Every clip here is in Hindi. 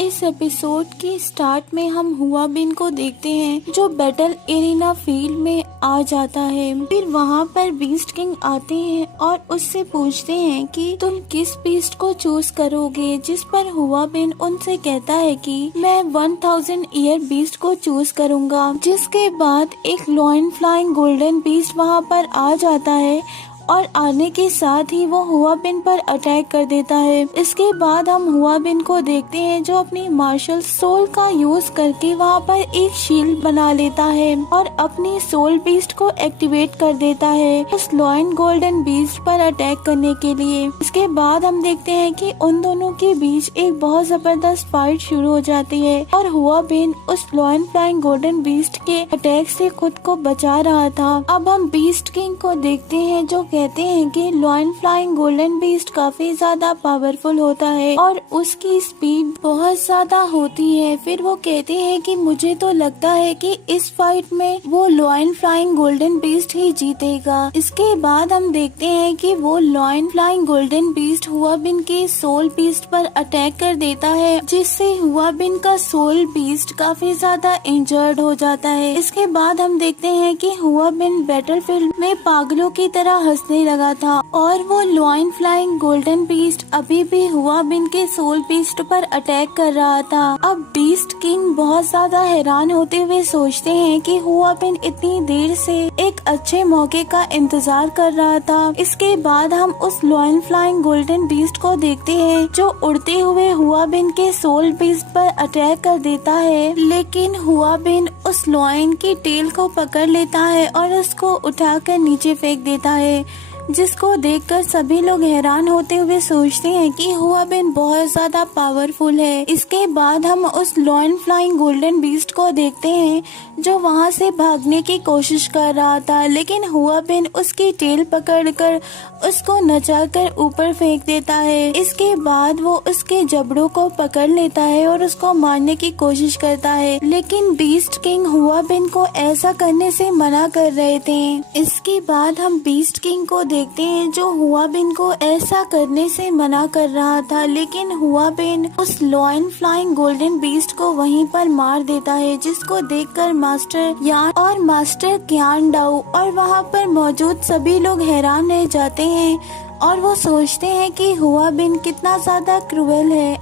इस एपिसोड के स्टार्ट में हम हुआ बिन को देखते हैं जो बैटल एरिना फील्ड में आ जाता है। फिर वहाँ पर बीस्ट किंग आते हैं और उससे पूछते हैं कि तुम किस बीस्ट को चूज करोगे, जिस पर हुआ बिन उनसे कहता है कि मैं 1000 ईयर बीस्ट को चूज करूँगा। जिसके बाद एक लॉयन फ्लाइंग गोल्डन बीस्ट वहाँ पर आ जाता है और आने के साथ ही वो हुआ बिन पर अटैक कर देता है। इसके बाद हम हुआ बिन को देखते हैं जो अपनी मार्शल सोल का यूज करके वहाँ पर एक शील्ड बना लेता है और अपनी सोल बीस्ट को एक्टिवेट कर देता है उस लॉयन गोल्डन बीस्ट पर अटैक करने के लिए। इसके बाद हम देखते हैं कि उन दोनों के बीच एक बहुत जबरदस्त फाइट शुरू हो जाती है और हुआ बिन उस लॉयन फ्लाइंग गोल्डन बीस्ट के अटैक से खुद को बचा रहा था। अब हम बीस्ट किंग को देखते हैं जो कहते हैं कि लॉयन फ्लाइंग गोल्डन बीस्ट काफी ज्यादा पावरफुल होता है और उसकी स्पीड बहुत ज्यादा होती है। फिर वो कहते हैं कि मुझे तो लगता है कि इस फाइट में वो लॉयन फ्लाइंग गोल्डन बीस्ट ही जीतेगा। इसके बाद हम देखते हैं कि वो लॉयन फ्लाइंग गोल्डन बीस्ट हुआ बिन के सोल बीस्ट पर अटैक कर देता है, जिससे हुआ बिन का सोल बीस्ट काफी ज्यादा इंजर्ड हो जाता है। इसके बाद हम देखते हैं कि हुआ बिन बैटलफील्ड में पागलों की तरह हंसने लगा था और वो लॉयन फ्लाइंग गोल्डन बीस्ट अभी भी हुआ बिन के सोल बीस्ट पर अटैक कर रहा था। अब बीस्ट किंग बहुत ज्यादा हैरान होते हुए सोचते हैं कि हुआ बिन इतनी देर से एक अच्छे मौके का इंतजार कर रहा था। इसके बाद हम उस लॉयन फ्लाइंग गोल्डन बीस्ट को देखते हैं जो उड़ते हुए हुआ बिन के सोल बीस्ट पर अटैक कर देता है, लेकिन हुआ बिन उस लॉयन की टेल को पकड़ लेता है और उसको उठाकर नीचे फेंक देता है, जिसको देखकर सभी लोग हैरान होते हुए सोचते हैं कि हुआ बिन बहुत ज्यादा पावरफुल है। इसके बाद हम उस लॉयन फ्लाइंग गोल्डन बीस्ट को देखते हैं जो वहां से भागने की कोशिश कर रहा था, लेकिन हुआ बिन उसकी टेल पकड़कर उसको नचाकर ऊपर फेंक देता है। इसके बाद वो उसके जबड़ों को पकड़ लेता है और उसको मारने की कोशिश करता है, लेकिन बीस्ट किंग हुआ बिन को ऐसा करने से मना कर रहे थे। इसके बाद हम बीस्ट किंग को देखते हैं जो हुआ बिन को ऐसा करने से मना कर रहा था, लेकिन हुआ बिन उस लॉयन फ्लाइंग गोल्डन बीस्ट को वहीं पर मार देता है, जिसको देखकर मास्टर यान और मास्टर ज्ञान डाउ और वहाँ पर मौजूद सभी लोग हैरान रह जाते हैं और वो सोचते हैं कि हुआ बिन कितना ज्यादा क्रूएल है।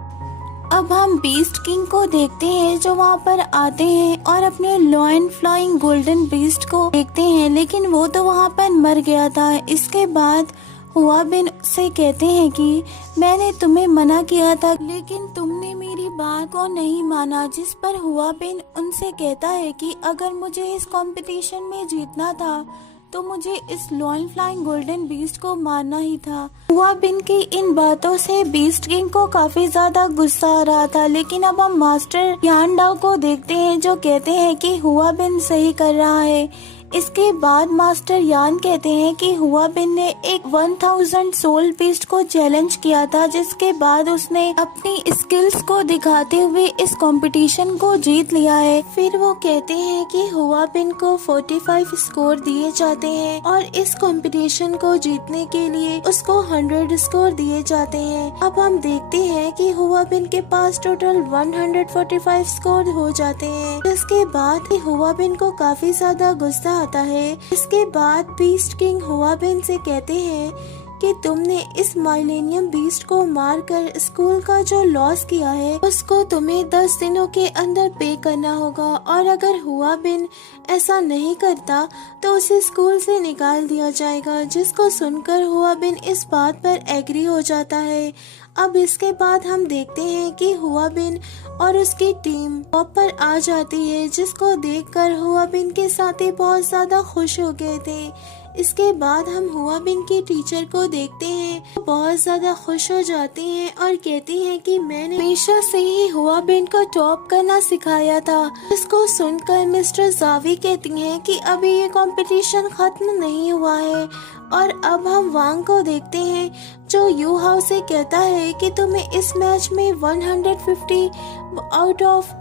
अब हम बीस्ट किंग को देखते हैं जो वहाँ पर आते हैं और अपने लॉयन फ्लाइंग गोल्डन बीस्ट को देखते हैं, लेकिन वो तो वहाँ पर मर गया था। इसके बाद हुआ बिन से कहते हैं कि मैंने तुम्हें मना किया था लेकिन तुमने मेरी बात को नहीं माना, जिस पर हुआ बिन उनसे कहता है कि अगर मुझे इस कंपटीशन में जीतना था तो मुझे इस लॉयन फ्लाइंग गोल्डन बीस्ट को मारना ही था। हुआ बिन की इन बातों से बीस्ट किंग को काफी ज्यादा गुस्सा आ रहा था, लेकिन अब हम मास्टर यान डाउ को देखते हैं जो कहते हैं कि हुआ बिन सही कर रहा है। इसके बाद मास्टर यान कहते हैं कि हुआ बिन ने एक 1000 सोल बीस्ट को चैलेंज किया था, जिसके बाद उसने अपनी स्किल्स को दिखाते हुए इस कंपटीशन को जीत लिया है। फिर वो कहते हैं कि हुआ बिन को 45 स्कोर दिए जाते हैं और इस कंपटीशन को जीतने के लिए उसको 100 स्कोर दिए जाते हैं। अब हम देखते हैं कि हुआ बिन के पास टोटल 145 स्कोर हो जाते हैं। इसके बाद हुआ बिन को काफी ज्यादा गुस्सा आता है। इसके बाद बीस्ट किंग हुआ बिन से कहते हैं कि तुमने इस माइलेनियम बीस्ट को मारकर स्कूल का जो लॉस किया है उसको तुम्हें 10 दिनों के अंदर पे करना होगा, और अगर हुआ बिन ऐसा नहीं करता तो उसे स्कूल से निकाल दिया जाएगा। जिसको सुनकर हुआ बिन इस बात पर एग्री हो जाता है। अब इसके बाद हम देखते हैं कि हुआ बिन और उसकी टीम टॉप पर आ जाती है, जिसको देखकर हुआ बिन के साथी बहुत ज्यादा खुश हो गए थे। इसके बाद हम हुआ बिन की टीचर को देखते हैं, वो बहुत ज्यादा खुश हो जाती हैं और कहती हैं कि मैंने हमेशा से ही हुआ बिन को टॉप करना सिखाया था। इसको सुनकर मिस्टर जावी कहती हैं कि अभी ये कंपटीशन खत्म नहीं हुआ है। और अब हम वांग को देखते हैं जो यू हाउ से कहता है कि तुम्हें इस मैच में 150 आउट ऑफ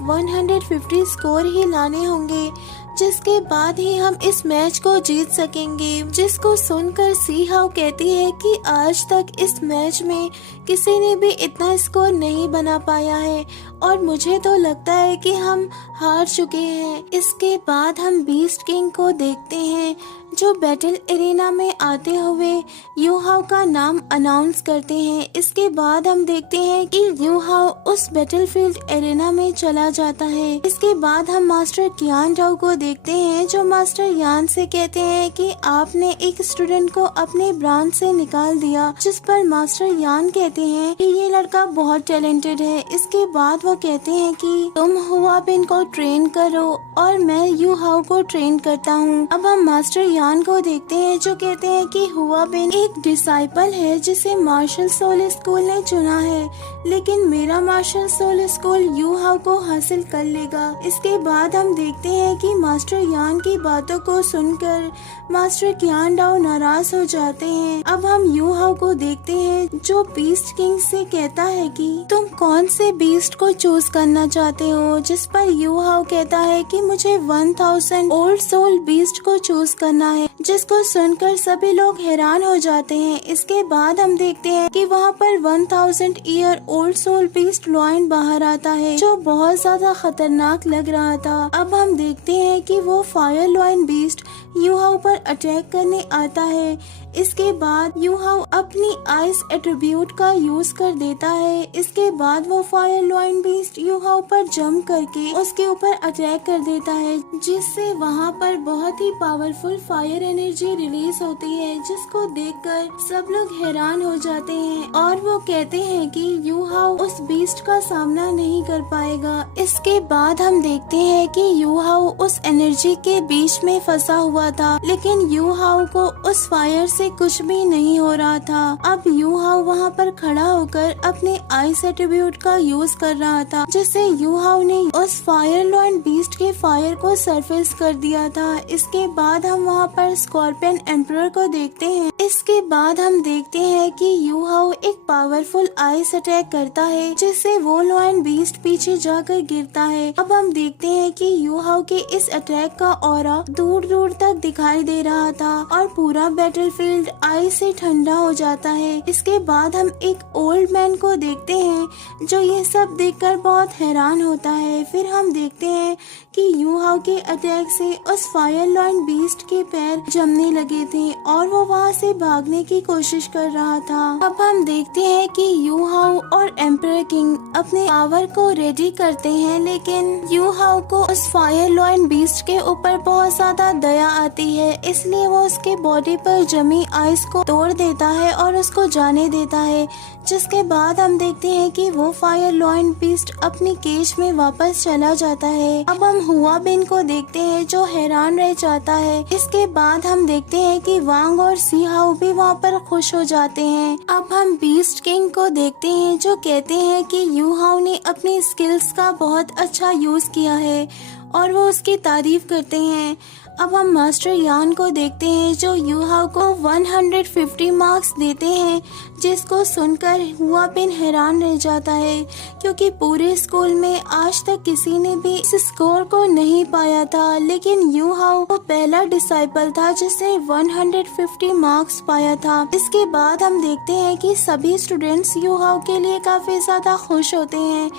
150 स्कोर ही लाने होंगे। जिसके बाद ही हम इस मैच को जीत सकेंगे। जिसको सुनकर सी हाउ कहती है कि आज तक इस मैच में किसी ने भी इतना स्कोर नहीं बना पाया है और मुझे तो लगता है कि हम हार चुके हैं। इसके बाद हम बीस्ट किंग को देखते हैं जो बैटल एरिना में आते हुए यू हाउ का नाम अनाउंस करते हैं। इसके बाद हम देखते हैं कि यू हाउ उस बैटलफील्ड एरिना में चला जाता है। इसके बाद हम मास्टर कियान डाउ को देखते हैं जो मास्टर यान से कहते हैं कि आपने एक स्टूडेंट को अपने ब्रांच से निकाल दिया, जिस पर मास्टर यान कहते हैं कि ये लड़का बहुत टैलेंटेड है। इसके बाद वो कहते हैं कि तुम हुआ बिन को ट्रेन करो और मैं यू हाउ को ट्रेन करता हूँ। अब हम मास्टर यान को देखते हैं जो कहते हैं कि हुआ बिन एक डिसाइपल है जिसे मार्शल सोल स्कूल ने चुना है, लेकिन मेरा मार्शल सोल स्कूल यू हाउ को हासिल कर लेगा। इसके बाद हम देखते हैं कि मास्टर यान की बातों को सुनकर मास्टर कियान डाउ नाराज हो जाते हैं। अब हम यू हाउ को देखते हैं जो बीस्ट किंग से कहता है कि तुम कौन से बीस्ट को चूज करना चाहते हो, जिस पर यू हाउ कहता है कि मुझे 1000 ओल्ड सोल बीस्ट को चूज करना है, जिसको सुनकर सभी लोग हैरान हो जाते हैं। इसके बाद हम देखते हैं कि वहाँ पर 1000 year old soul beast lion बाहर आता है जो बहुत ज्यादा खतरनाक लग रहा था। अब हम देखते हैं कि वो fire lion beast you how पर अटैक करने आता है। इसके बाद यू हाउ अपनी आइस एट्रीब्यूट का यूज कर देता है। इसके बाद वो fire lion beast you how पर जंप करके उसके ऊपर अटैक कर देता है, जिससे वहाँ पर बहुत ही पावरफुल फायर एनर्जी रिलीज होती है, जिसको देखकर सब लोग हैरान हो जाते हैं और वो कहते हैं कि यू हाउ उस बीस्ट का सामना नहीं कर पाएगा। इसके बाद हम देखते हैं कि यू हाउ उस एनर्जी के बीच में फंसा हुआ था, लेकिन यू हाउ को उस फायर से कुछ भी नहीं हो रहा था। अब यू हाउ वहाँ पर खड़ा होकर अपने आइस एट्रीब्यूट का यूज कर रहा था, जिससे यू हाउ ने उस फायर लॉयन बीस्ट के फायर को सरफेस कर दिया था। इसके बाद हम वहाँ पर स्कॉर्पियन एम्परर को देखते हैं। इसके बाद हम देखते हैं कि यू हाउ एक पावरफुल आइस अटैक करता है, जिससे वो लॉयन बीस्ट पीछे जाकर गिरता है। अब हम देखते हैं कि यू हाउ के इस अटैक का ऑरा दूर दूर तक दिखाई दे रहा था और पूरा बैटलफील्ड आइस से ठंडा हो जाता है। इसके बाद हम एक ओल्ड मैन को देखते हैं जो ये सब देखकर बहुत हैरान होता है। फिर हम देखते हैं कि यू हाउ के अटैक से उस फायर लॉयन बीस्ट के पैर जमने लगे थे और वो वहाँ से भागने की कोशिश कर रहा था। अब हम देखते हैं कि यू हाउ और एम्परर किंग अपने पावर को रेडी करते हैं, लेकिन यू हाउ को उस फायर लॉयन बीस्ट के ऊपर बहुत ज्यादा दया आती है, इसलिए वो उसके बॉडी पर जमी आइस को तोड़ देता है और उसको जाने देता है। जिसके बाद हम देखते हैं कि वो फायर लॉयन बीस्ट अपनी केज में वापस चला जाता है। अब हम हुआ बिन को देखते हैं जो हैरान रह जाता है। इसके बाद हम देखते हैं कि वांग और सी हाउ भी वहाँ पर खुश हो जाते हैं। अब हम बीस्ट किंग को देखते हैं जो कहते हैं कि यू हाउ ने अपनी स्किल्स का बहुत अच्छा यूज किया है और वो उसकी तारीफ करते हैं। अब हम मास्टर यान को देखते हैं जो यू हाउ को 150 मार्क्स देते हैं, जिसको सुनकर हुआ बिन हैरान रह जाता है, क्योंकि पूरे स्कूल में आज तक किसी ने भी इस स्कोर को नहीं पाया था, लेकिन यू हाउ वो पहला डिसाइपल था जिसने 150 मार्क्स पाया था। इसके बाद हम देखते हैं कि सभी स्टूडेंट्स यू हाउ के लिए काफी ज्यादा खुश होते हैं।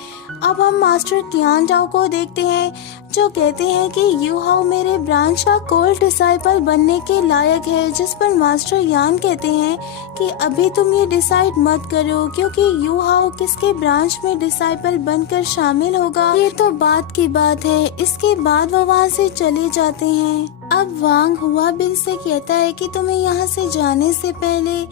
अब हम मास्टर कियान डाउ को देखते हैं जो कहते हैं कि यू हाउ मेरे ब्रांच का कोल्ड डिसाइपल बनने के लायक है, जिस पर मास्टर यान कहते हैं कि अभी तुम ये डिसाइड मत करो, क्योंकि यू हाउ किसके ब्रांच में डिसाइपल बनकर शामिल होगा ये तो बात की बात है। इसके बाद वो वहाँ से चले जाते हैं। अब वांग हुआ बिन से कहता है कि तुम्हें यहाँ से जाने से पहले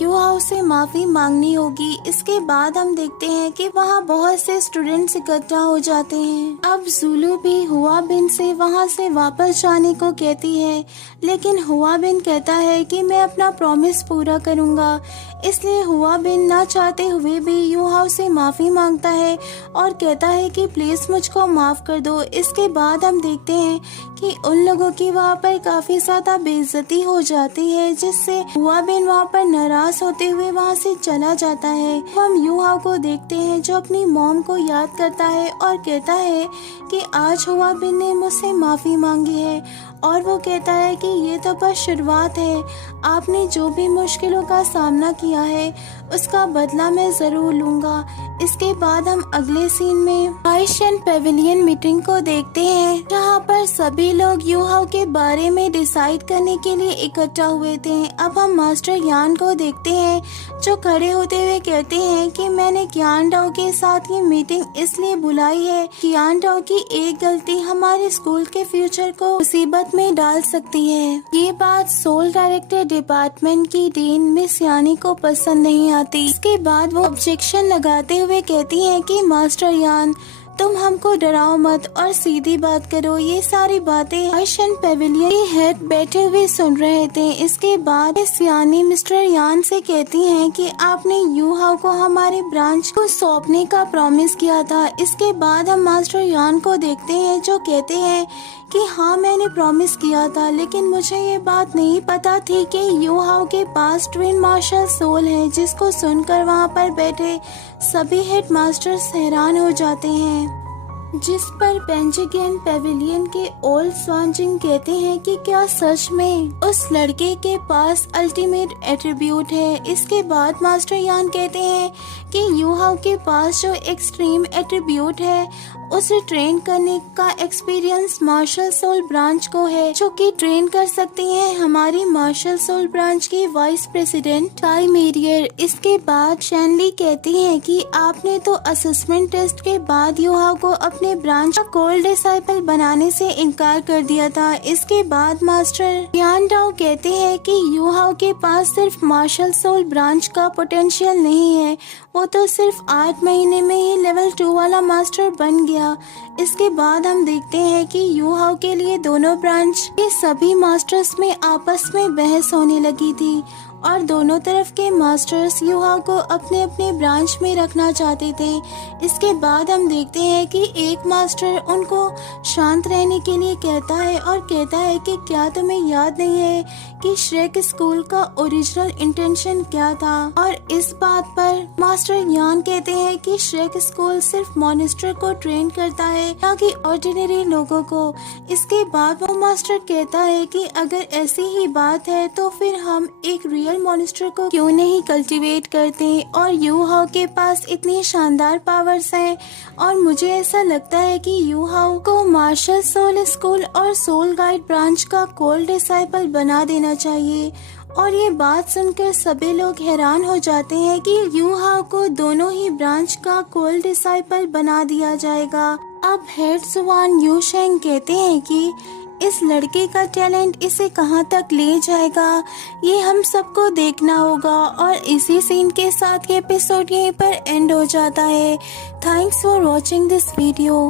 यू हाउ से माफी मांगनी होगी। इसके बाद हम देखते हैं कि वहाँ बहुत से स्टूडेंट्स इकट्ठा हो जाते हैं। अब जुलू भी हुआ बिन से वहाँ से वापस जाने को कहती है, लेकिन हुआ बिन कहता है कि मैं अपना प्रॉमिस पूरा करूँगा। इसलिए हुआ बिन ना चाहते हुए भी यूहाओ से माफी मांगता है और कहता है कि प्लीज मुझको माफ कर दो। इसके बाद हम देखते हैं कि उन लोगों की वहाँ पर काफी ज्यादा बेइज्जती हो जाती है, जिससे हुआ बिन वहाँ पर नाराज होते हुए वहाँ से चला जाता है। हम यूहाओ को देखते हैं जो अपनी मॉम को याद करता है और कहता है कि आज हुआ बिन ने मुझसे माफी मांगी है और वो कहता है कि ये तो बस शुरुआत है, आपने जो भी मुश्किलों का सामना किया है उसका बदला मैं जरूर लूंगा। इसके बाद हम अगले सीन में आइशियन पेविलियन मीटिंग को देखते हैं, जहाँ पर सभी लोग यूहाओ के बारे में डिसाइड करने के लिए इकट्ठा हुए थे। अब हम मास्टर यान को देखते हैं जो खड़े होते हुए कहते हैं कि मैंने कियान डाओ के साथ ये मीटिंग इसलिए बुलाई है, कियान डाओ की एक गलती हमारे स्कूल के फ्यूचर को मुसीबत में डाल सकती है। ये बात सोल डायरेक्टर डिपार्टमेंट की डीन मिस यानी को पसंद नहीं आती। इसके बाद वो ऑब्जेक्शन लगाते हुए कहती हैं कि मास्टर यान तुम हमको डराओ मत और सीधी बात करो। ये सारी बातें आइशियन पेविलियन के हेड बैठे हुए सुन रहे थे। इसके बाद यानी मिस्टर यान से कहती हैं कि आपने यूहाओ को हमारे ब्रांच को सौंपने का प्रॉमिस किया था। इसके बाद हम मास्टर यान को देखते हैं जो कहते हैं कि हाँ मैंने प्रॉमिस किया था, लेकिन मुझे ये बात नहीं पता थी कि यूहाओ के पास ट्विन मार्शल सोल है, जिसको सुनकर वहाँ पर बैठे सभी हेड मास्टर्स हैरान हो जाते हैं। जिस पर पेंजिगियन पेविलियन के ओल्ड स्वांजिंग कहते हैं कि क्या सच में उस लड़के के पास अल्टीमेट एट्रीब्यूट है। इसके बाद मास्टर यान कहते हैं कि यूहाओ के पास जो एक्सट्रीम एट्रीब्यूट है उसे ट्रेन करने का एक्सपीरियंस मार्शल सोल ब्रांच को है, जो कि ट्रेन कर सकती हैं हमारी मार्शल सोल ब्रांच की वाइस प्रेसिडेंट टाई मेरियर। इसके बाद शैनली कहती हैं कि आपने तो असेसमेंट टेस्ट के बाद यूहाओ को अपने ब्रांच का कोल्ड डिसाइपल बनाने से इनकार कर दिया था। इसके बाद मास्टर यान डाओ कहते हैं कि यूहाओ के पास सिर्फ मार्शल सोल ब्रांच का पोटेंशियल नहीं है, वो तो सिर्फ 8 महीने में ही लेवल 2 वाला मास्टर बन गया। इसके बाद हम देखते हैं कि यूहाओ के लिए दोनों ब्रांच के सभी मास्टर्स में आपस में बहस होने लगी थी और दोनों तरफ के मास्टर्स यूहाओ को अपने अपने ब्रांच में रखना चाहते थे। इसके बाद हम देखते हैं कि एक मास्टर उनको शांत रहने के लिए कहता है और कहता है कि क्या तुम्हें याद नहीं है कि श्रेक स्कूल का ओरिजिनल इंटेंशन क्या था। और इस बात पर मास्टर यान कहते हैं कि श्रेक स्कूल सिर्फ मॉनिस्टर को ट्रेन करता है, ना कि ऑर्डिनरी लोगों को। इसके बाद वो मास्टर कहता है कि अगर ऐसी ही बात है तो फिर हम एक रियल मॉनिस्टर को क्यों नहीं कल्टीवेट करते, और यूहाओ के पास इतनी शानदार पावर्स हैं और मुझे ऐसा लगता है कि यूहाओ को मार्शल सोल स्कूल और सोल गाइड ब्रांच का कोल्ड डिसाइपल बना देना चाहिए। और ये बात सुनकर सभी लोग हैरान हो जाते हैं कि यूहाओ को दोनों ही ब्रांच का कोल्ड डिसाइपल बना दिया जाएगा। अब हेड जुआन यूशेंग कहते हैं कि इस लड़के का टैलेंट इसे कहां तक ले जाएगा, ये हम सबको देखना होगा। और इसी सीन के साथ ये एपिसोड यहीं पर एंड हो जाता है। Thanks for watching this video.